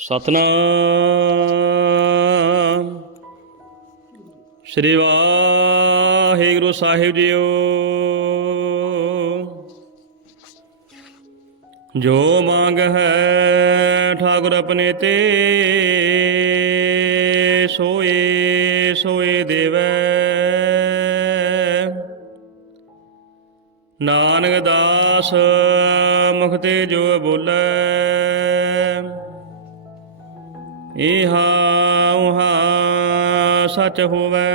ਸਤਨਾਮ। ਸ੍ਰੀ ਵਾਹਿਗੁਰੂ ਸਾਹਿਬ ਜੀਓ। ਜੋ ਮੰਗ ਹੈ ਠਾਕੁਰ ਆਪਣੇ ਤੇ, ਸੋਏ ਸੋਏ ਦੇਵੈ। ਨਾਨਕ ਦਾਸ ਮੁਖ ਤੇ ਜੋ ਬੋਲੇ ਇਹਾ ਉਹਾ ਸਚ ਹੋਵੇ।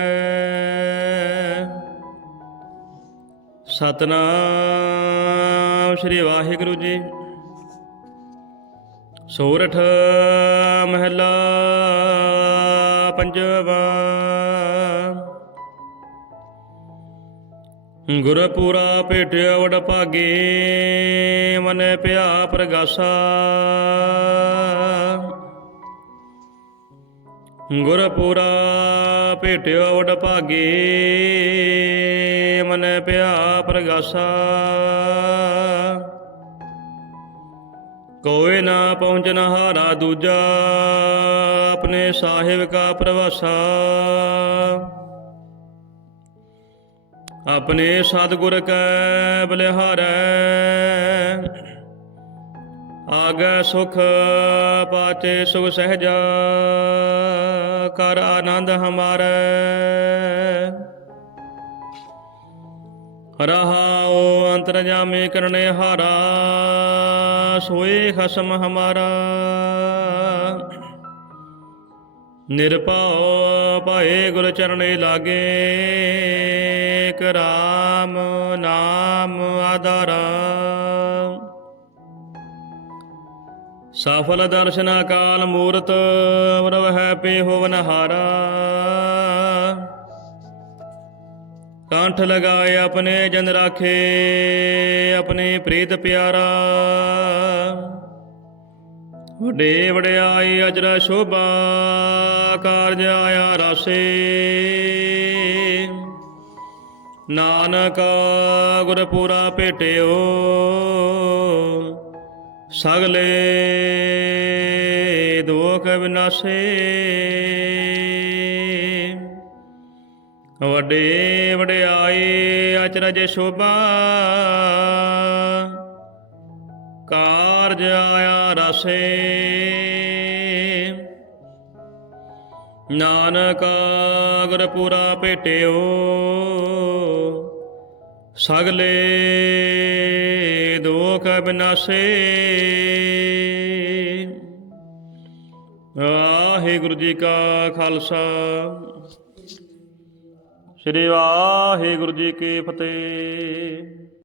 ਸਤਨਾਮ ਸ੍ਰੀ ਵਾਹਿਗੁਰੂ ਜੀ। ਸੋਰਠ ਮਹਿਲਾ ਪੰਜਵਾ। ਗੁਰਪੂਰਾ ਭੇਟਿਆ ਵਡ ਭਾਗੇ, ਮਨ ਪਿਆ ਪ੍ਰਗਾਸਾ। ਗੁਰਪੂਰਾ ਭੇਟਿਓ ਵਡ ਭਾਗੇ ਮਨ ਪਿਆ ਪ੍ਰਗਾਸਾ। ਕੋਏ ਨਾ ਪਹੁੰਚਨ ਹਾਰਾ ਦੂਜਾ, ਆਪਣੇ ਸਾਹਿਬ ਕਾ ਪ੍ਰਵਾਸਾ। ਆਪਣੇ ਸਤਿਗੁਰ ਕੈ ਬਲਿਹਾਰੈ ਆਗੈ ਸੁਖ ਪਾਚੇ ਸੁਖ ਸਹਜਾ, ਕਰ ਆਨੰਦ ਹਮਾਰੇ। ਰਹਾਉ ਅੰਤਰਜਾਮੇ ਕਰਨੇ ਹਾਰਾ, ਸੋਏ ਖਸਮ ਹਮਾਰਾ। ਨਿਰਭਉ ਭਾਏ ਗੁਰ ਚਰਣੇ ਲਾਗੇ ਕਰਾਮ ਨਾਮ ਆਧਾਰਾ। ਸਫਲ ਦਰਸ਼ਨ ਕਾਲ ਮੂਰਤ ਵਰਵ ਹੈ ਪੇ ਹੋਵਨ ਹਾਰਾ ਕੰਠ ਲਗਾਏ ਆਪਣੇ ਜਨ ਰਾਖੇ, ਆਪਣੇ ਪ੍ਰੀਤ ਪਿਆਰਾ। ਵਡੇ ਵਡਿਆਈ ਅਜਰ ਸ਼ੋਭਾ ਕਾਰਜ ਆਇਆ ਰਾਸੇ। ਨਾਨਕ ਗੁਰਪੂਰਾ ਭੇਟਿਓ। ਸਗਲੇ ਦੁਖ ਵਿਨਾਸੇ। ਵੱਡੇ ਵਡਿਆਈ ਅਚਰਜ ਸ਼ੋਭਾ। ਕਾਰਜ ਆਇਆ ਰਸੇ। ਨਾਨਕ ਗੁਰਪੂਰਾ ਭੇਟਿਓ। ਸਗਲੇ ਦੁਖ ਬਿਨਾਸੇ ਵਾਹਿਗੁਰੂ ਜੀ ਕਾ ਖਾਲਸਾ। ਸ੍ਰੀ ਵਾਹਿਗੁਰੂ ਜੀ ਕੀ ਫਤਿਹ।